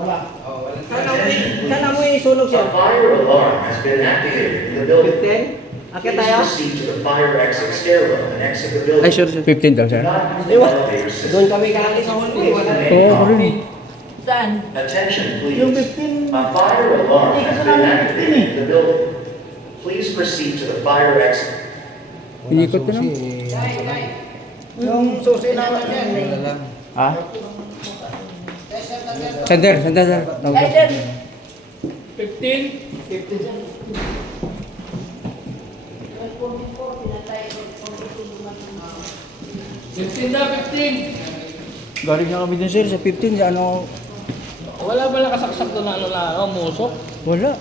Wala. Oh, wala. Kana mo isunog A siya. fire alarm has been activated in the building. 15? Akit Please tayo? proceed to the fire exit stairwell and exit the building. Ay, sure. 15 daw, sir. Do not use the Ewan. elevator system. Doon kami kalaki sa hallway. Wala rin. Oo, ako rin. Saan? Attention, Yung please. 15. A fire alarm Hindi has kasi been namin activated in the building. Please proceed to the fire exit. Inikot ko na. Yung susi naman yan. Wala lang. Ha? Sandar, sandar, sir. Ay, sir. 15 na, 15. Galing na kami dun, sir, sa 15. Ano? Wala ba nakasaksak doon na musok? Wala.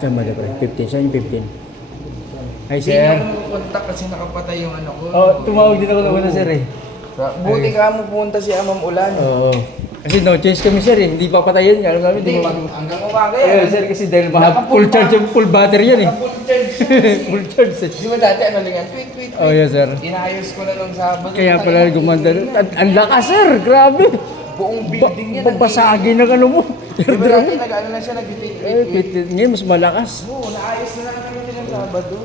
Tama na pala, 15. Saan yung 15? Hi, Hindi sir. na ako makontak kasi nakapatay yung ano ko. Oh, tumawag din ako na sir eh. Buti ka mo pumunta si Amam Ulan. Oo. Kasi no change kami sir eh. Hindi pa patayin. Alam namin, Hindi, hindi pa. hanggang umaga Ayun yan. sir, kasi dahil full charge yung full battery yan eh. Full charge siya kasi. Full charge eh. Di ba dati ano lang yan? Tweet, tweet, Oh, tweet. yes sir. Inayos ko na nung Sabado. Kaya pala gumanda. Ang lakas sir, grabe. Buong building yan. Babasagin ng ano mo. Di ba dati nag-ano na siya, nag-tweet, Eh, tweet, tweet. ngayon mas malakas. Oo, naayos na namin kasi ng Sabado.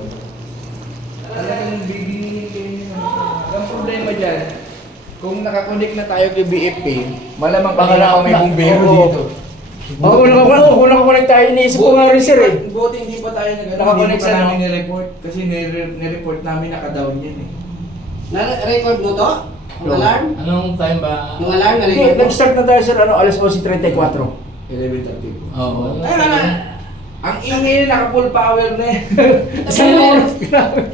Talagang bibingin kayo nyo. Ang problema dyan, kung nakakonect na tayo kay BFP, malamang Baka kanina pa may na- bumbero oo. dito. Oo, kung nakakonect tayo, iniisip ko nga rin sir eh. Buti hindi pa tayo Nakakonect sa sa namin ni-report. Kasi ni-report namin naka-down yan eh. Na-record mo to? Yung alarm? Anong time ba? Yung alarm Hindi, na-record mo? nag-start na tayo sir, ano, alas 11:34. 11:30 po. Oo. Ang ingay na naka-full power na yan. Isang oras.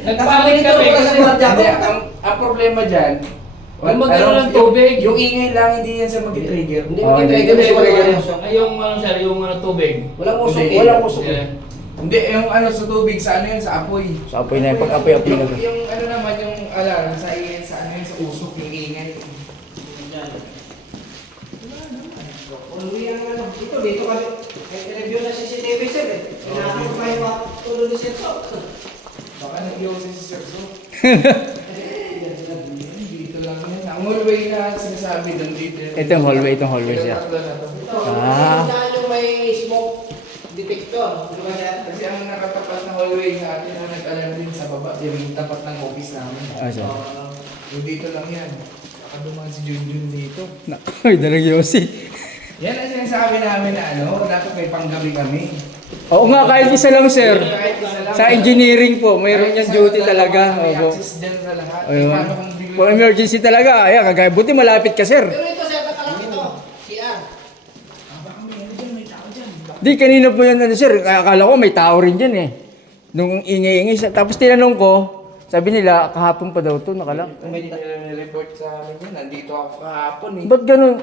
Nagpapalit kami kasi Hindi, ang problema dyan, Yung magkaroon ng tubig. Yung ingay lang, hindi yan sa mag-trigger. Hindi Oh, mo hindi. trigger kasi walang usok. Ay, yung ano sir, yung tubig. Walang usok Hindi. eh. Walang usok eh. Yeah. Hindi, yung ano sa tubig, sa ano yan, sa apoy. Sa apoy na yun, pag-apoy-apoy na to. Yung ano naman, yung alarm, sa ano yun, sa usok, yung ingay. Uluwi ang ano. Dito kami. Review na CCTV sir eh. Kailangan ko kayo matulog ni Sir Sok. Baka nag-iose si Sir So. Dito lang yan. Ang hallway na sinasabi doon dito. Itong hallway siya. Tatlo na to. Ito, Ah. saan yung may smoke detector. Di ba sir? Kasi ang nakatapat na hallway natin na nag-alarm din sa baba, yung tapat ng office namin. Ah, sir. Yung dito lang yan. Baka dumaan si Junjun dito. Ay, dalang yosi. Yan ang sinasabi namin na ano, dapat may panggabi kami. Oo nga, kahit isa lang sir. Kahit isa lang. Sa engineering po, mayroon Kahit niyang isa duty lang talaga. may Opo. access din sa lahat. Ayun. Paano kung bigla- Kung emergency talaga, ayan, kagaya. Buti malapit ka sir. Pero ito sir, nakalak ito. CR. Baka may ano dyan, may tao dyan. Di, kanina po yan, ano, sir. Akala ko may tao rin dyan eh. Nung ingay-ingay. Tapos tinanong ko, sabi nila, kahapon pa daw to, nakalak. Hindi nila nireport sa amin yan. Nandito ako kahapon eh. Ba't ganun?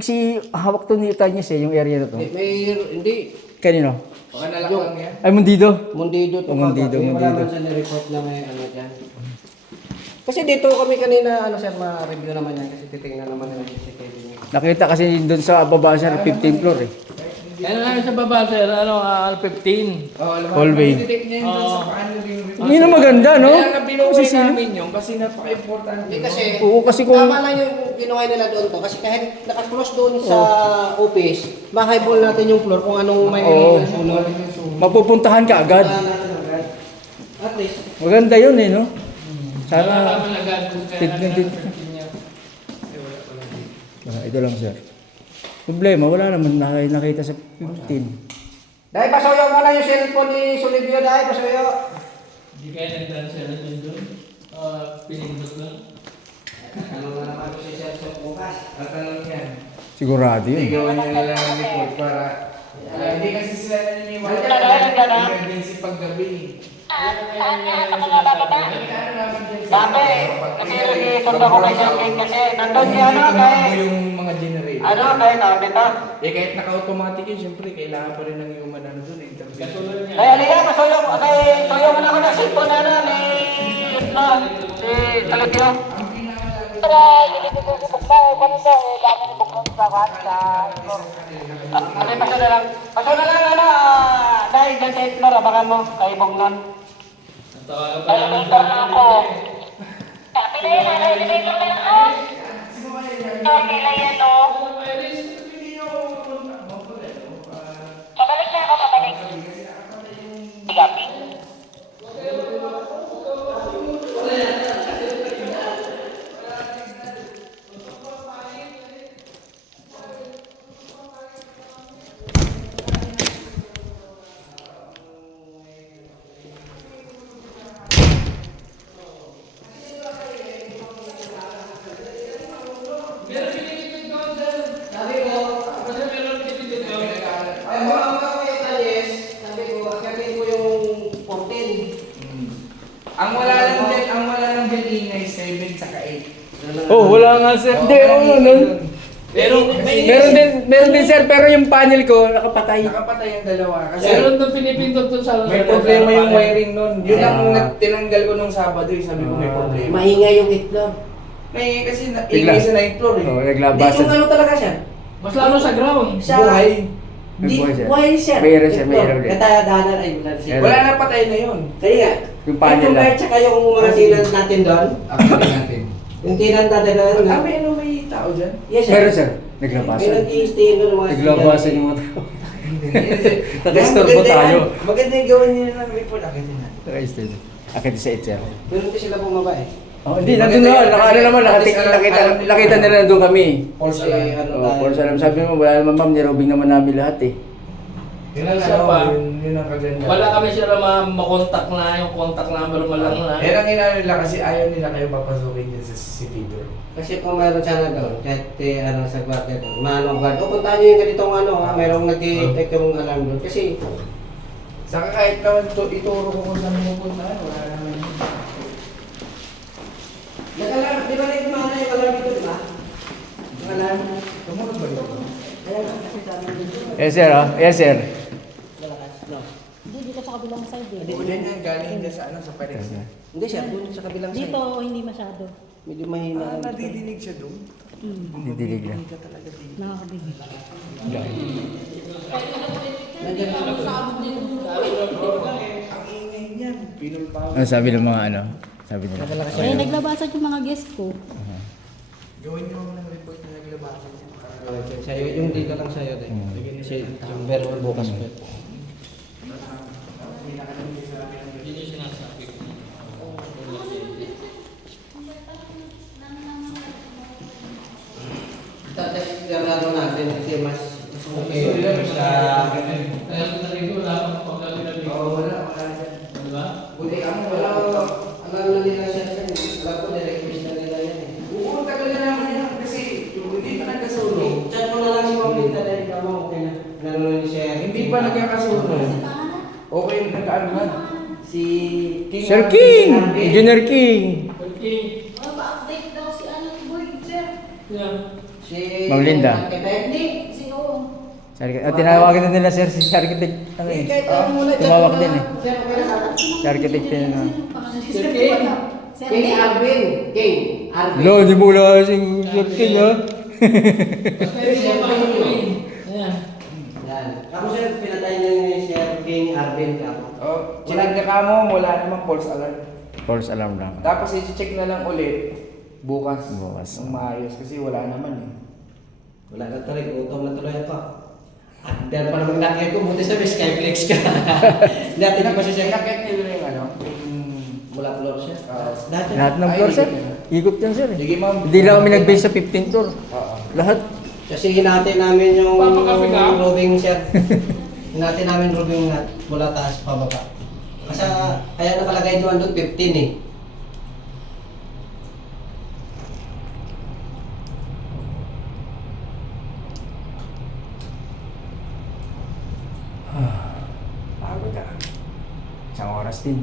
Si hawak to ni Tanyas eh, yung area na to. Hindi. Kanino? Baka nalak lang yan. Ay, Mundido. Mundido to. Mundido, Wala Mundido. man siya na-report na may ano dyan. Kasi dito kami kanina, ano sir, ma-review naman yan kasi titingnan naman ng CCTV niya. Nakita kasi doon sa baba sir, 15th floor eh. Yan lang sa baba sir, ano, 15. Oh, alam mo, Hallway. detect niya yun doon sa paano yung report. Hindi na maganda, no? Kaya nga binuhay Kasi sino? namin yun kasi napaka-importante. Hindi kasi, Oo, kasi kung- tama lang yung ginawa nila doon to. Kasi kahit naka-close doon sa office, ma-highball natin yung floor kung anong may Oo. sunod. Mapupuntahan ka agad. At least, Maganda yun eh, no? Sana... Kami nag-advocate kaya Tignan, tignan. niya. Ito lang sir. Problema, wala naman nakita sa 15. dahil pasuyo mo na yung cellphone ni Solivio, dahil pasuyo. Hindi kaya nagdaan sir doon. Pinindot lang. Ano nga naman si Sir Sok bukas? At ano yan? Sigurado Hindi yun. gawa niya nila ng report para... hindi kasi sila naniniwala na emergency paggabi. Dati, kasi nag-iisip ako kay Sir King kasi nandun niya ano, kay... yung mga generator. Ano, kay tawag dito? Eh kahit naka-automatic yun, syempre kailangan pa rin ng human ano doon, intervention. Katulad niya. Kaya nila, pasuyo mo na ako ng cellphone na ni... Dahil dyan sa Explore, abangan mo, kay Bognon. Natawagan pa namin sa Sabi ko, ay mga Italians, sabi ko, agatin ko yung 14. Ang wala lang dyan ingay, 7 saka 8. Oh, wala nga sir. Hindi, ano nun. Meron din sir, pero yung panel ko nakapatay. Nakapatay yung dalawa. Kasi Meron doon pinipindot doon sa may problema yung wiring nun. Yun ang tinanggal ko nung Sabado, sabi ko may problema. Maingay yung Explore. May kasi Bigla. ingay sa 9th floor eh. Oh, Hindi, naglabasan. yung ano talaga siya. Mas lalo sa ground. Siya, Buhay. Di, Buhay siya. buhay siya. Mayroon siya, mayroon din. Katadanan ay wala siya. Meron. Wala na, patay na yun. Kaya nga, Yung panel yung lang. kahit tsaka yung mga tenant natin doon, Actually natin. yung tenant natin doon, May ano, may tao dyan? yes sir. Meron sir. May Naglabasan. nag-i-stay doon ng mga Naglabasan yung mga tao. Naka-istorbo tayo. Maganda yung gawin nila ng report agad yun. Naka-istorbo. Akit sa itser. Meron din sila bumaba eh. Oh, hindi, nandun na. Ano naman, nakita nila nandun kami. False Kasi alarm. ano Oh, for salam sabi mo, wala naman ma'am, nirobing naman namin lahat eh. Yun ang Isa pa. yun ang kaganda. Wala kami sila makontak na, yung contact number mo lang na. Yan ang inano nila kasi ayaw nila kayo papasukin dyan sa CCTV. Kasi kung meron siya na doon, kahit ano sa kwarto doon, manong guard, o puntahan nyo yung ganitong ano, mayroong nag-i-take yung alarm doon. Kasi, Saka kahit naman ituro ko kung saan mo puntahan, wala naman yun. nag-alarm, di ba nag-mana yung alarm dito, di ba? Yung alarm. Tumunog ba yun? Kaya nga, kasi sabi dito. Yes sir, oh. Yes sir. Malakas, no? Hindi, dito sa kabilang side eh. O dyan yan, galing dyan sa ano, sa Paris. Hindi siya, doon sa kabilang side. Dito, hindi masyado. Medyo mahina. Nadidinig siya doon. Didilig lang. Hindi ka talaga dinig. Nakakabigil. Nandiyan siya. Ang ingay niyan, pinulpaw. Ano sabi ng mga ano? Sabi nila. Kaya naglabasan yung mga guest ko. Gawin niyo ng report na naglabasan niya. Sa'yo, yung dito lang sa'yo, din. Kasi, yung meron bukas pa. Yun yung sinasabi ko. Tatagano natin kasi mas okay. Sa... Kaya sa sarili ko, wala akong pagkagabi. Oo, wala dyan. Diba? Buti ka mo, Wala, wala. alam na nila siya. Alam ko, direct wish na nila yan eh. Oo, tagal na naman yan kasi hindi pa nagkasunog. Chat mo na lang si Ma'am Linda dahil ka mo, okay na. Nanonood ni siya. Hindi pa nagkakasunog. Okay, nagkaano na. Si King. Sir King! Engineer King! Okay. Pa-update daw si ano, boy, sir. Yeah. Si... Ma'am Linda. Architect. Si Oo. Tinawagan na nila sir si architect. Ano Eh, eh? kahit ano muna, chat Tumawag mo din na eh. lang. Sir, okay na sana. Si architect din na. Sir King. Sir King King. Arvin. King Arvin. Lo, di mo wala si Sir King ha? Mas pwede siya pakikuin. Ayan. Yan. Ako sir, pinatay niya ni Sir King Arvin ako. Oh, chinag na ka mo, wala namang false alarm. False alarm lang. Tapos i-check na lang ulit bukas. Bukas. Ng maayos kasi wala naman eh. Wala na tuloy, gutom na tuloy ako. At dahil pa naman nakit ko, buti sabi, Skyflex ka. Dati na pa siya siya. Nakit nyo yung ano? Mula floor siya. Lahat yan. Lahat ng floor sir. Ikot yan sir. Sige ma'am. Hindi lang kami nag-base sa 15th floor. Oo. Lahat. Kasi hinati namin yung Papakapi ka? roving sir. Hinati namin roving na mula taas pababa. Kasi kaya nakalagay doon 15 eh. Pagod ah. Isang oras din.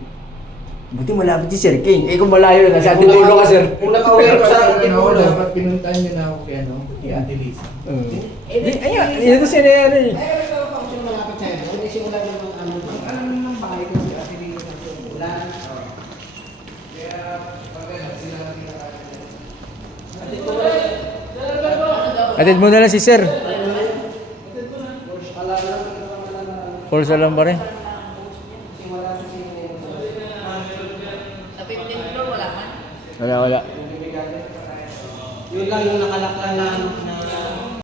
Buti malapit si Sir King. Eh kung malayo na, sa Antipolo ka sir. Kung nakauwi ko sa Antipolo. Dapat pinuntahan nyo na ako kay ano, kay Ate Lisa. Ayun, ito siya na yan eh. Ay, wala pa ako siya malapit sa'yo. Hindi simula ng ano. Ang alam naman ng bahay ko si Ate Lisa. Wala. Kaya pag ano, Atid mo na lang si sir. Pulsa lang ba rin? Sa 15th floor, wala man. Wala. Yun lang yung nakalak lang na